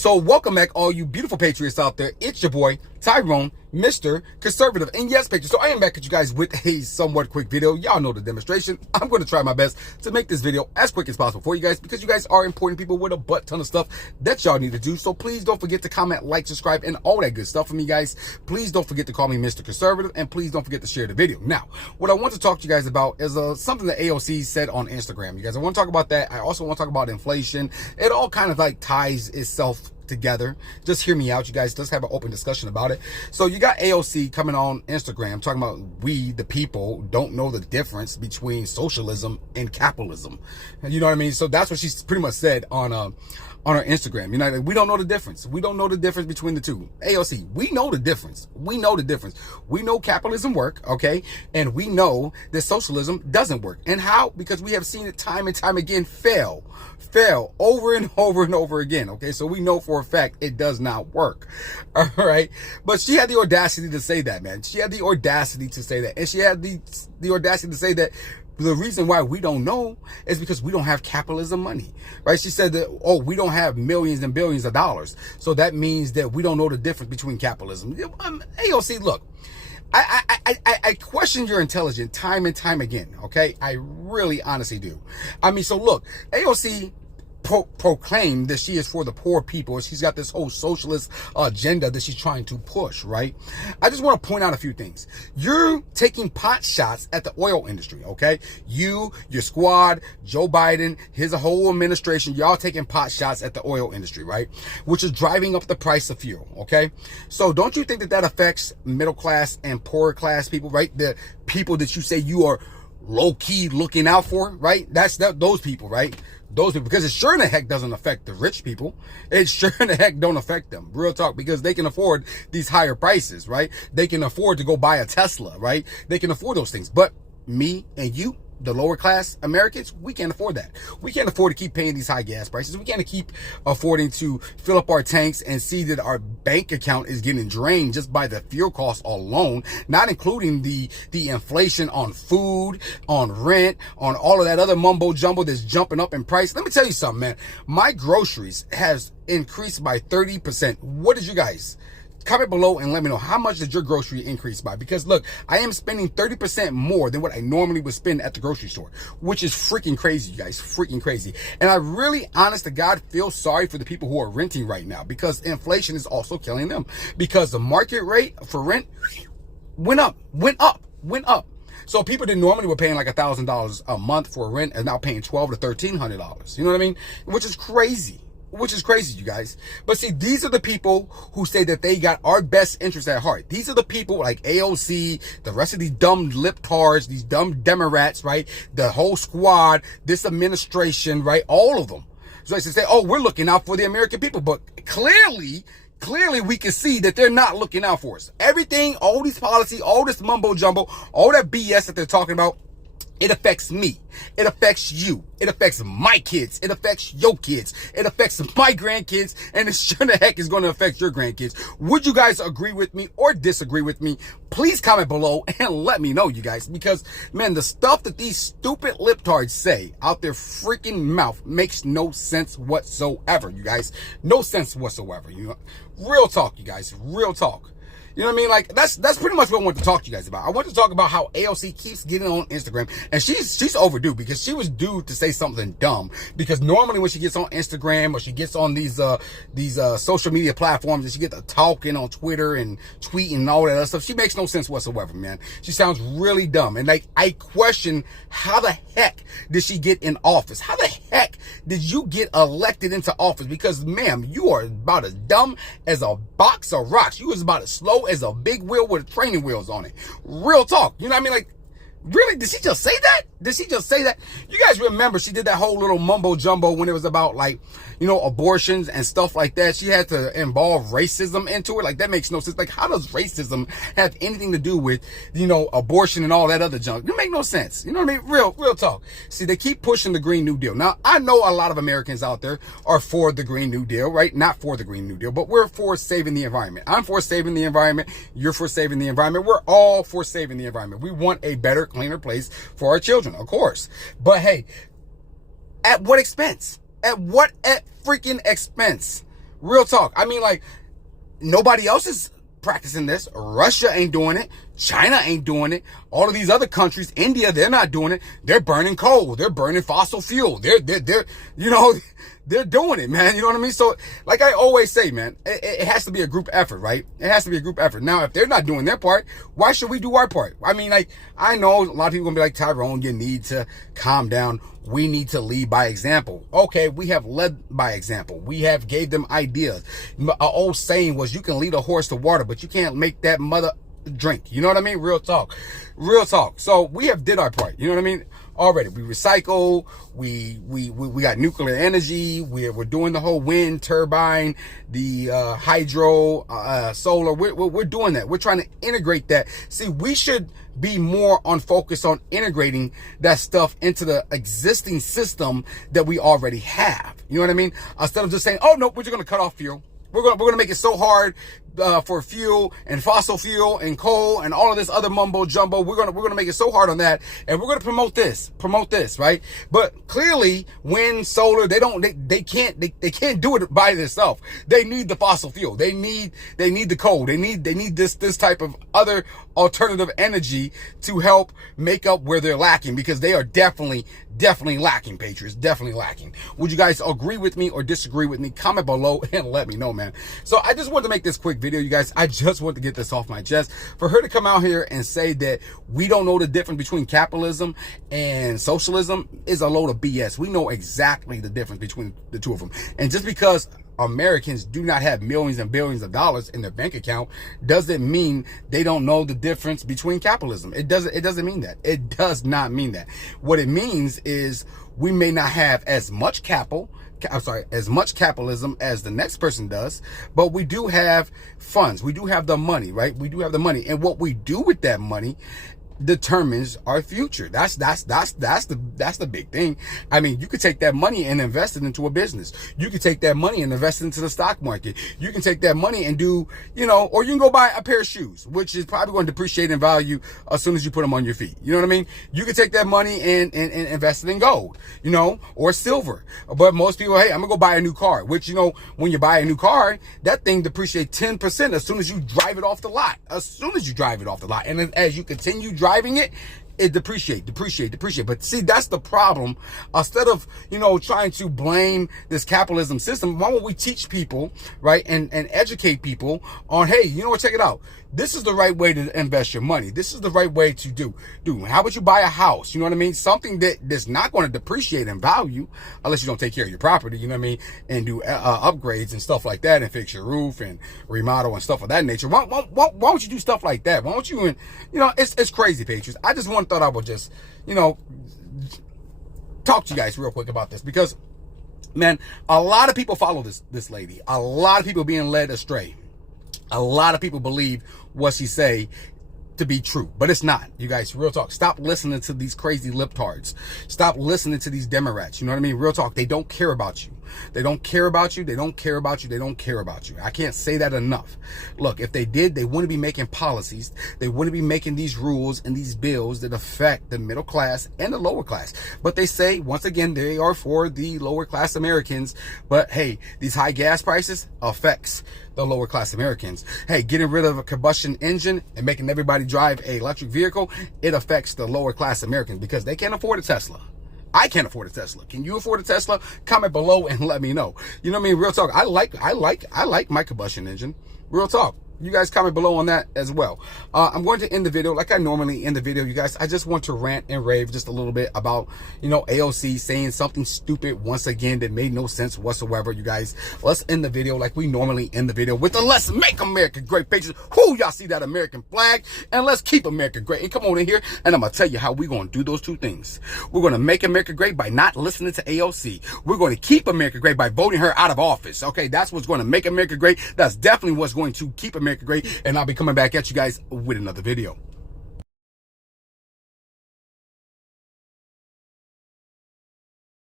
So welcome back, all you beautiful patriots out there. It's your boy, Tyrone, Mr. Conservative. And yes, patriots, so I am back at you guys with a somewhat quick video. Y'all know the demonstration. I'm going to try my best to make this video as quick as possible for you guys because you guys are important people with a butt ton of stuff that y'all need to do. So please don't forget to comment, like, subscribe, and all that good stuff for me, guys. Please don't forget to call me Mr. Conservative, and please don't forget to share the video. Now, what I want to talk to you guys about is something that AOC said on Instagram. You guys, I want to talk about that. I also want to talk about inflation. It all kind of like ties itself together. Just hear me out, you guys. Let's have an open discussion about it. So you got AOC coming on Instagram talking about we, the people, don't know the difference between socialism and capitalism. You know what I mean? So that's what she pretty much said on her Instagram. You know, like, we don't know the difference. We don't know the difference between the two. AOC, we know the difference. We know the difference. We know capitalism work, okay? And we know that socialism doesn't work. And how? Because we have seen it time and time again fail over and over and over again, okay? So we know for a fact it does not work, all right? But she had the audacity to say that, man. She had the audacity to say that. And she had the audacity to say that the reason why we don't know is because we don't have capitalism money, right? She said that, oh, we don't have millions and billions of dollars. So that means that we don't know the difference between capitalism. AOC, look, I question your intelligence time and time again, okay? I really honestly do. I mean, so look, AOC proclaimed that she is for the poor people. She's got this whole socialist agenda that she's trying to push, right? I just want to point out a few things. You're taking pot shots at the oil industry, okay? You, your squad, Joe Biden, his whole administration, y'all taking pot shots at the oil industry, right? Which is driving up the price of fuel, okay? So don't you think that that affects middle class and poorer class people, right? The people that you say you are low-key looking out for, right? Those people, right? Those people, because it sure in the heck doesn't affect the rich people. It sure in the heck don't affect them. Real talk, because they can afford these higher prices, right? They can afford to go buy a Tesla, right? They can afford those things. But me and you, the lower class Americans, we can't afford that. We can't afford to keep paying these high gas prices. We can't keep affording to fill up our tanks and see that our bank account is getting drained just by the fuel costs alone, not including the inflation on food, on rent, on all of that other mumbo jumbo that's jumping up in price. Let me tell you something, man. My groceries has increased by 30%. What did you guys? Comment below and let me know how much did your grocery increase by? Because look, I am spending 30% more than what I normally would spend at the grocery store, which is freaking crazy, you guys, freaking crazy. And I really, honest to God, feel sorry for the people who are renting right now because inflation is also killing them because the market rate for rent went up. So people that normally were paying like $1,000 a month for rent are now paying $1,200 to $1,300. You know what I mean? Which is crazy. You guys. But see, these are the people who say that they got our best interests at heart. These are the people like AOC, the rest of these dumb liptards, these dumb Democrats, right? The whole squad, this administration, right? All of them. So they say, oh, we're looking out for the American people. But clearly we can see that they're not looking out for us. Everything, all these policies, all this mumbo jumbo, all that BS that they're talking about, it affects me. It affects you. It affects my kids. It affects your kids. It affects my grandkids. And it sure the heck is going to affect your grandkids. Would you guys agree with me or disagree with me? Please comment below and let me know, you guys. Because, man, the stuff that these stupid liptards say out their freaking mouth makes no sense whatsoever, you guys. No sense whatsoever. You know, real talk, you guys. Real talk. You know what I mean? Like, that's pretty much what I want to talk to you guys about. I want to talk about how AOC keeps getting on Instagram, and she's overdue because she was due to say something dumb. Because normally when she gets on Instagram or she gets on these social media platforms and she gets to talking on Twitter and tweeting and all that other stuff, she makes no sense whatsoever, man. She sounds really dumb. And like, I question how the heck did she get in office? How the heck did you get elected into office? Because, ma'am, you are about as dumb as a box of rocks. You is about as slow as a big wheel with training wheels on it. Real talk. You know what I mean? Like, really? Did she just say that? Did she just say that? You guys remember she did that whole little mumbo jumbo when it was about, like, you know, abortions and stuff like that. She had to involve racism into it. Like, that makes no sense. Like, how does racism have anything to do with, you know, abortion and all that other junk? It make no sense. You know what I mean? Real talk. See, they keep pushing the Green New Deal. Now, I know a lot of Americans out there are for the Green New Deal, right? Not for the Green New Deal, but we're for saving the environment. I'm for saving the environment. You're for saving the environment. We're all for saving the environment. We want a better, cleaner place for our children, of course. But hey, at what expense? At freaking expense? Real talk. I mean, like, nobody else is practicing this. Russia ain't doing it. China ain't doing it. All of these other countries, India, they're not doing it. They're burning coal. They're burning fossil fuel. They're you know, they're doing it, man. You know what I mean? So, like I always say, man, it has to be a group effort, right? It has to be a group effort. Now, if they're not doing their part, why should we do our part? I mean, like, I know a lot of people gonna be like, Tyrone, you need to calm down. We need to lead by example. Okay, we have led by example. We have gave them ideas. An old saying was, you can lead a horse to water, but you can't make that mother drink. You know what I mean? Real talk. Real talk. So we have did our part. You know what I mean? Already. We recycle. We got nuclear energy. We're doing the whole wind turbine, the hydro, solar. We're doing that. We're trying to integrate that. See, we should be more on focus on integrating that stuff into the existing system that we already have. You know what I mean? Instead of just saying, oh, nope, we're just going to cut off fuel. We're gonna make it so hard for fuel and fossil fuel and coal and all of this other mumbo jumbo. We're gonna make it so hard on that, and we're gonna promote this, right? But clearly, wind, solar, they can't do it by themselves. They need the fossil fuel. They need the coal. They need this type of other alternative energy to help make up where they're lacking, because they are definitely lacking, Patriots, definitely lacking. Would you guys agree with me or disagree with me? Comment below and let me know, man. So I just wanted to make this quick video, you guys. I just want to get this off my chest. For her to come out here and say that we don't know the difference between capitalism and socialism is a load of BS. We know exactly the difference between the two of them. And just because Americans do not have millions and billions of dollars in their bank account doesn't mean they don't know the difference between capitalism. It doesn't mean that. It does not mean that. What it means is we may not have as much as much capitalism as the next person does, but we do have funds. We do have the money, right? We do have the money, and what we do with that money determines our future. That's the big thing. I mean, you could take that money and invest it into a business. You could take that money and invest it into the stock market. You can take that money and do, you know, or you can go buy a pair of shoes, which is probably going to depreciate in value as soon as you put them on your feet. You know what I mean? You could take that money and invest it in gold, you know, or silver. But most people, hey, I'm gonna go buy a new car, which, you know, when you buy a new car, that thing depreciates 10% as soon as you drive it off the lot. As soon as you drive it off the lot. And then as you continue driving it, it depreciate. But see, that's the problem. Instead of, you know, trying to blame this capitalism system, why don't we teach people, right, and educate people on, hey, you know what, check it out. This is the right way to invest your money. This is the right way to do. How about you buy a house? You know what I mean? Something that's not going to depreciate in value unless you don't take care of your property, you know what I mean? And do upgrades and stuff like that, and fix your roof and remodel and stuff of that nature. Why don't you do stuff like that? Why don't you, you know, it's crazy, Patriots. I just thought I would just, you know, talk to you guys real quick about this, because, man, a lot of people follow this lady. A lot of people being led astray. A lot of people believe what she say to be true, but it's not. You guys, real talk. Stop listening to these crazy libtards. Stop listening to these Democrats. You know what I mean? Real talk. They don't care about you. They don't care about you. They don't care about you. They don't care about you. I can't say that enough. Look, if they did, they wouldn't be making policies. They wouldn't be making these rules and these bills that affect the middle class and the lower class. But they say, once again, they are for the lower class Americans. But hey, these high gas prices affects the lower class Americans. Hey, getting rid of a combustion engine and making everybody drive an electric vehicle, it affects the lower class Americans because they can't afford a Tesla. I can't afford a Tesla. Can you afford a Tesla? Comment below and let me know. You know what I mean? Real talk. I like my combustion engine. Real talk. You guys comment below on that as well. I'm going to end the video like I normally end the video, you guys. I just want to rant and rave just a little bit about, you know, AOC saying something stupid once again that made no sense whatsoever, you guys. Let's end the video like we normally end the video with the Let's Make America Great pages. Whoo, y'all see that American flag? And let's keep America great. And come on in here and I'm going to tell you how we're going to do those two things. We're going to make America great by not listening to AOC. We're going to keep America great by voting her out of office. Okay, that's what's going to make America great. That's definitely what's going to keep America great, and I'll be coming back at you guys with another video.